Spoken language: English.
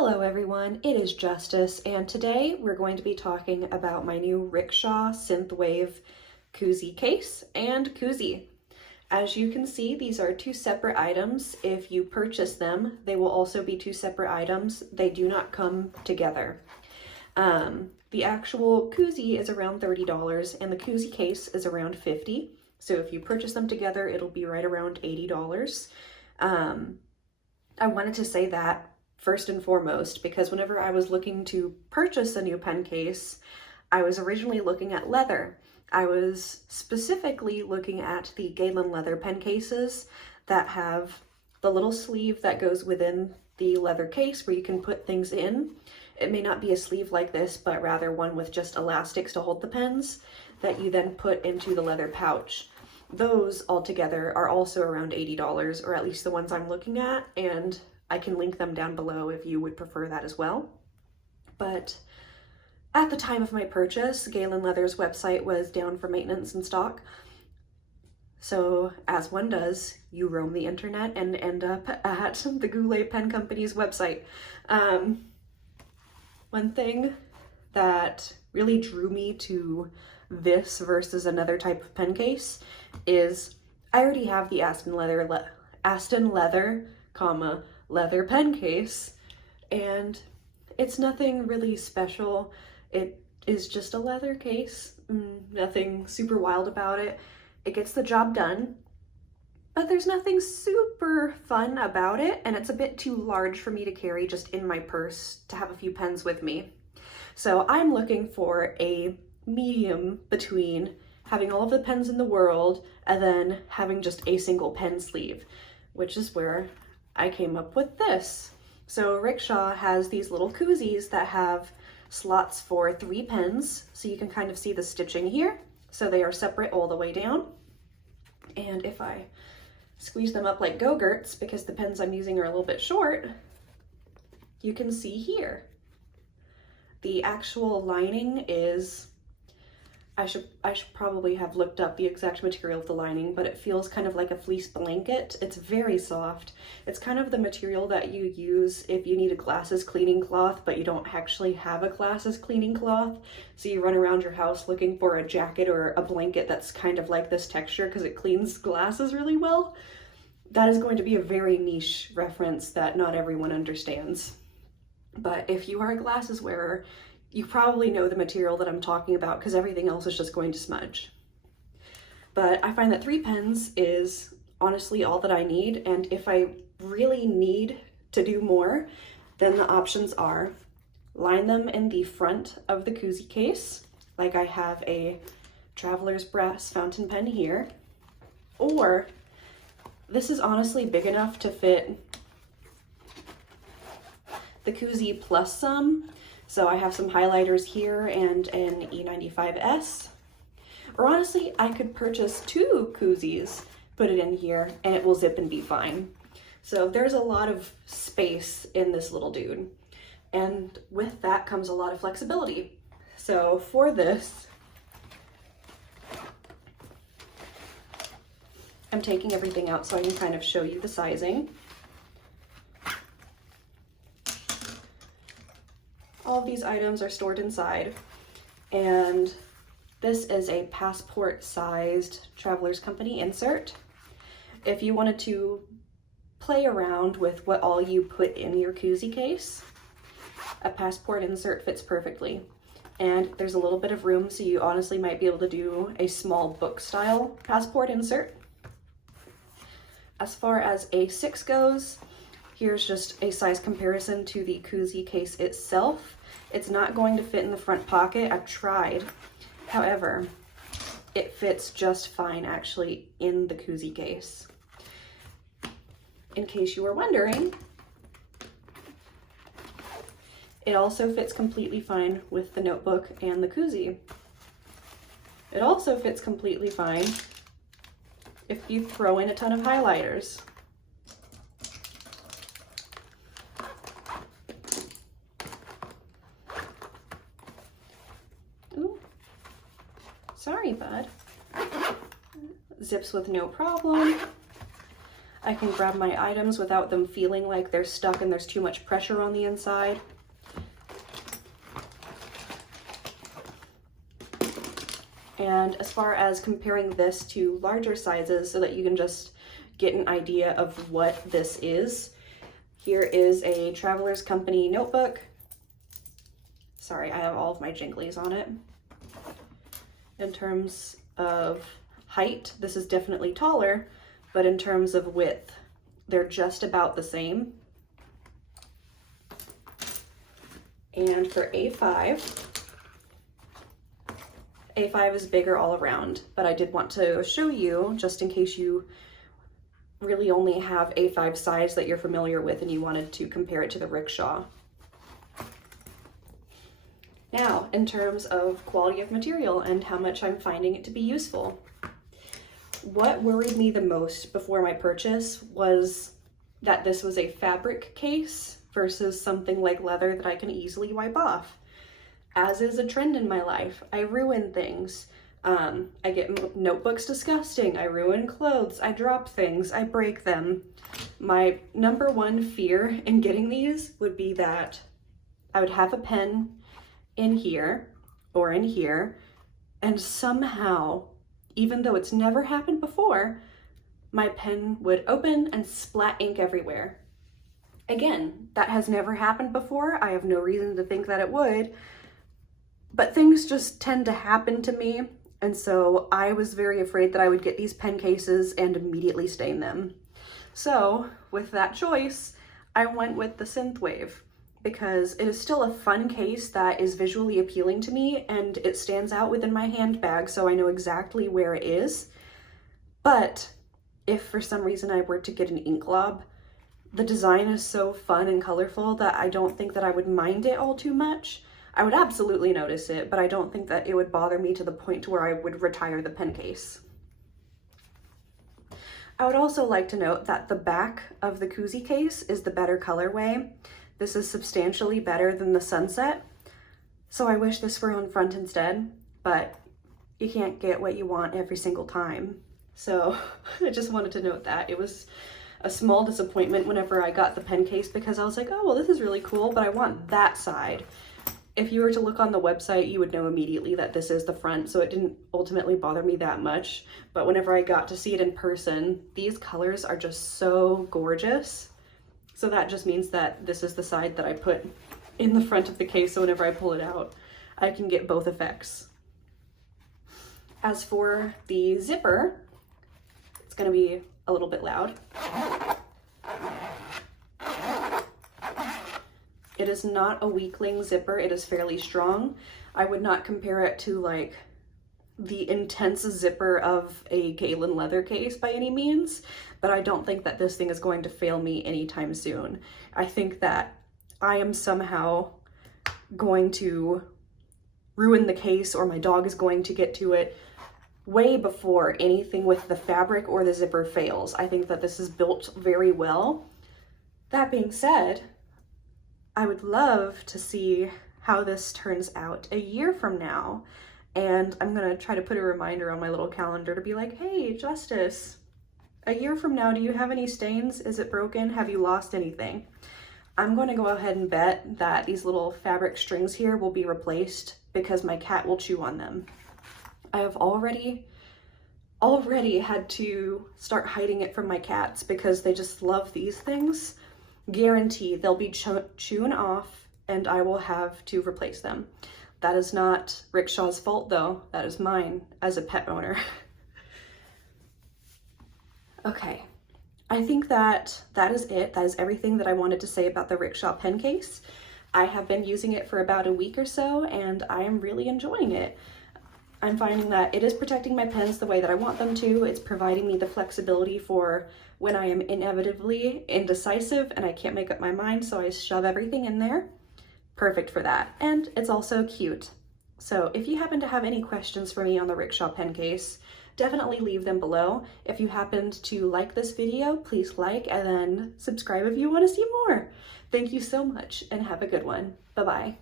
Hello everyone, it is Justice, and today we're going to be talking about my new Rickshaw Synthwave Coozy case and Coozy. As you can see, these are two separate items. If you purchase them, they will also be two separate items. They do not come together. The actual Coozy is around $30 and the Coozy case is around $50. So if you purchase them together, it'll be right around $80. I wanted to say that first and foremost, because whenever I was looking to purchase a new pen case, I was originally looking at leather. I was specifically looking at the Galen leather pen cases that have the little sleeve that goes within the leather case where you can put things in. It may not be a sleeve like this, but rather one with just elastics to hold the pens that you then put into the leather pouch. Those altogether are also around $80, or at least the ones I'm looking at, and I can link them down below if you would prefer that as well. But at the time of my purchase, Galen Leather's website was down for maintenance and stock. So as one does, you roam the internet and end up at the Goulet Pen Company's website. One thing that really drew me to this versus another type of pen case is I already have the Aston Leather, leather pen case, and it's nothing really special. It is just a leather case, nothing super wild about it. It gets the job done, but there's nothing super fun about it, and it's a bit too large for me to carry just in my purse to have a few pens with me. So I'm looking for a medium between having all of the pens in the world and then having just a single pen sleeve, which is where I came up with this. So Rickshaw has these little koozies that have slots for 3 pens, so you can kind of see the stitching here. So they are separate all the way down. And if I squeeze them up like Go-Gurts, because the pens I'm using are a little bit short, you can see here. The actual lining is, I should probably have looked up the exact material of the lining, but it feels kind of like a fleece blanket. It's very soft. It's kind of the material that you use if you need a glasses cleaning cloth, but you don't actually have a glasses cleaning cloth. So you run around your house looking for a jacket or a blanket that's kind of like this texture because it cleans glasses really well. That is going to be a very niche reference that not everyone understands. But if you are a glasses wearer, you probably know the material that I'm talking about because everything else is just going to smudge. But I find that 3 pens is honestly all that I need, and if I really need to do more, then the options are line them in the front of the Coozy case, like I have a Traveler's Brass fountain pen here, or this is honestly big enough to fit the Coozy plus some. So I have some highlighters here and an E95S. Or honestly, I could purchase 2 Koozys, put it in here, and it will zip and be fine. So there's a lot of space in this little dude. And with that comes a lot of flexibility. So for this, I'm taking everything out so I can kind of show you the sizing. All of these items are stored inside, and this is a passport-sized Traveler's Company insert. If you wanted to play around with what all you put in your Coozy case, a passport insert fits perfectly. And there's a little bit of room, so you honestly might be able to do a small book-style passport insert. As far as A6 goes, here's just a size comparison to the Coozy case itself. It's not going to fit in the front pocket. I've tried. However, it fits just fine actually in the Coozy case. In case you were wondering, it also fits completely fine with the notebook and the Coozy. It also fits completely fine if you throw in a ton of highlighters. Sorry, bud. Zips with no problem. I can grab my items without them feeling like they're stuck and there's too much pressure on the inside. And as far as comparing this to larger sizes so that you can just get an idea of what this is, here is a Traveler's Company notebook. Sorry, I have all of my jinglies on it. In terms of height, this is definitely taller, but in terms of width, they're just about the same. And for A5 is bigger all around, but I did want to show you just in case you really only have A5 size that you're familiar with and you wanted to compare it to the Rickshaw. Now, in terms of quality of material and how much I'm finding it to be useful, what worried me the most before my purchase was that this was a fabric case versus something like leather that I can easily wipe off. As is a trend in my life, I ruin things. I get notebooks disgusting, I ruin clothes, I drop things, I break them. My number one fear in getting these would be that I would have a pen in here or in here, and somehow, even though it's never happened before, my pen would open and splat ink everywhere. Again, that has never happened before. I have no reason to think that it would, but things just tend to happen to me. And so I was very afraid that I would get these pen cases and immediately stain them. So with that choice, I went with the Synthwave because it is still a fun case that is visually appealing to me and it stands out within my handbag, so I know exactly where it is. But if for some reason I were to get an ink glob, the design is so fun and colorful that I don't think that I would mind it all too much. I would absolutely notice it, but I don't think that it would bother me to the point to where I would retire the pen case. I would also like to note that the back of the Coozy case is the better colorway. This is substantially better than the Sunset, so I wish this were on front instead, but you can't get what you want every single time. So I just wanted to note that. It was a small disappointment whenever I got the pen case because I was like, oh, well, this is really cool, but I want that side. If you were to look on the website, you would know immediately that this is the front, so it didn't ultimately bother me that much. But whenever I got to see it in person, these colors are just so gorgeous. So that just means that this is the side that I put in the front of the case, so whenever I pull it out, I can get both effects. As for the zipper, it's gonna be a little bit loud. It is not a weakling zipper, it is fairly strong. I would not compare it to like the intense zipper of a Galen leather case by any means, but I don't think that this thing is going to fail me anytime soon. I think that I am somehow going to ruin the case or my dog is going to get to it way before anything with the fabric or the zipper fails. I think that this is built very well. That being said, I would love to see how this turns out a year from now. And I'm gonna try to put a reminder on my little calendar to be like, hey, Justice, a year from now, do you have any stains? Is it broken? Have you lost anything? I'm going to go ahead and bet that these little fabric strings here will be replaced because my cat will chew on them. I have already had to start hiding it from my cats because they just love these things. Guarantee they'll be chewing off and I will have to replace them. That is not Rickshaw's fault though, that is mine as a pet owner. Okay, I think that is it. That is everything that I wanted to say about the Rickshaw pen case. I have been using it for about a week or so and I am really enjoying it. I'm finding that it is protecting my pens the way that I want them to. It's providing me the flexibility for when I am inevitably indecisive and I can't make up my mind, so I shove everything in there. Perfect for that. And it's also cute. So if you happen to have any questions for me on the Rickshaw pen case, definitely leave them below. If you happened to like this video, please like and then subscribe if you want to see more. Thank you so much and have a good one. Bye-bye.